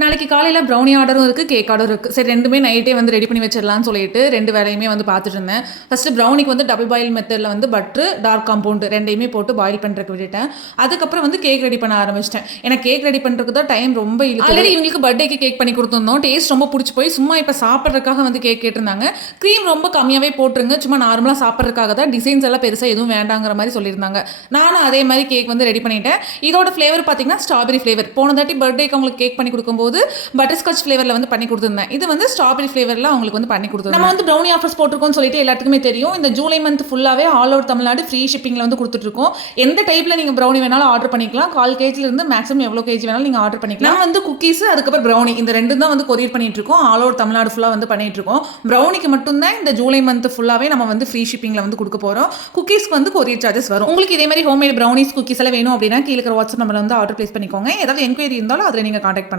நாளைக்கு காலையில் ப்ரௌனி ஆர்டரும் இருக்குது, கேக் ஆர்டரும் இருக்குது. சரி ரெண்டுமே நைட்டே வந்து ரெடி பண்ணி வச்சிடலாம்னு சொல்லிட்டு ரெண்டு வேலையுமே வந்து பார்த்துட்டு இருந்தேன். ஃபஸ்ட்டு ப்ரௌனிக்கு வந்து டபுள் பாயில் மெத்தடில் வந்து பட்ரு டார்க் காம்பவுண்டு ரெண்டையுமே போட்டு பாயில் பண்ணுறதுக்கு விட்டுட்டேன். அதுக்கப்புறம் வந்து கேக் ரெடி பண்ண ஆரம்பிச்சிட்டேன். எனக்கு கேக் ரெடி பண்ணுறதுக்கு தான் டைம் ரொம்ப இழுக்கு. ஆல்ரெடி இவங்களுக்கு பர்த்டேக்கு கேக் பண்ணி கொடுத்துருந்தோம். டேஸ்ட் ரொம்ப பிடிச்சி போய் சும்மா இப்போ சாப்பிட்றதுக்காக வந்து கேக் கேட்டிருந்தாங்க. க்ரீம் ரொம்ப கம்மியாகவே போட்டுருங்க, சும்மா நார்மலாக சாப்பிட்றதுக்காக தான், டிசைன்ஸ் எல்லாம் பெருசாக எதுவும் வேண்டாங்கிற மாதிரி சொல்லியிருந்தாங்க. நானும் அதே மாதிரி கேக் வந்து ரெடி பண்ணிட்டேன். இதோட ஃப்ளேவர் பார்த்தீங்கன்னா ஸ்ட்ராபெரி ஃப்ளேவர். போன தாட்டி பர்த்டேக்கு அவங்களுக்கு கேக் பண்ணி கொடுக்கும்போது பட்டர்ஸ்காட்ச் ஃப்ளேவரில் வந்து பண்ணி கொடுத்துருந்தேன். இது வந்து ஸ்ட்ராபெரி ஃப்ளேவரில் அவங்களுக்கு வந்து பண்ணி கொடுத்துருந்தேன். நம்ம வந்து ப்ரௌனி ஆஃபர்ஸ் போட்டிருக்கோம்னு சொல்லிட்டு எல்லாத்துக்குமே தெரியும். இந்த ஜூலை மந்த் ஃபுல்லாகவே ஆல் ஓவர் தமிழ்நாடு ஃப்ரீ ஷிப்பிங்கில் வந்து கொடுத்துட்ருக்கோம். எந்த டைப்பில் நீங்கள் ப்ரௌனி வேணாலும் ஆர்டர் பண்ணிக்கலாம். 1/4 kg மேக்ஸிமம் எவ்வளோ கேஜி வேணாலும் நீங்கள் ஆர்டர் பண்ணிக்கலாம். நான் வந்து குக்கீஸ் அதுக்கப்புறம் ப்ரௌனி இந்த ரெண்டு தான் வந்து கொரியர் பண்ணிட்டு இருக்கோம். ஆல் ஓவர் தமிழ்நாடு ஃபுல்லாக வந்து பண்ணிட்டு இருக்கோம். ப்ரௌனிக்கு மட்டும்தான் இந்த ஜூலை மந்த் ஃபுல்லாகவே நம்ம வந்து ஃப்ரீ ஷிப்பிங்கில் வந்து கொடுக்க போகிறோம். குக்கீஸ்க்கு வந்து கொரியர் சார்ஜஸ் வரும். உங்களுக்கு இதே மாதிரி ஹோம்மேட் ப்ரௌனிஸ் குக்கீஸ் எல்லாம் வேணும் அப்படின்னா கீழே இருக்கிற வாட்ஸ்அப் நம்பரில் வந்து ஆர்டர் பிளேஸ் பண்ணிக்கோங்க. ஏதாவது என்கொயரி இருந்தாலும் அதில் நீங்கள் கான்டாக்ட் பண்ணலாம்.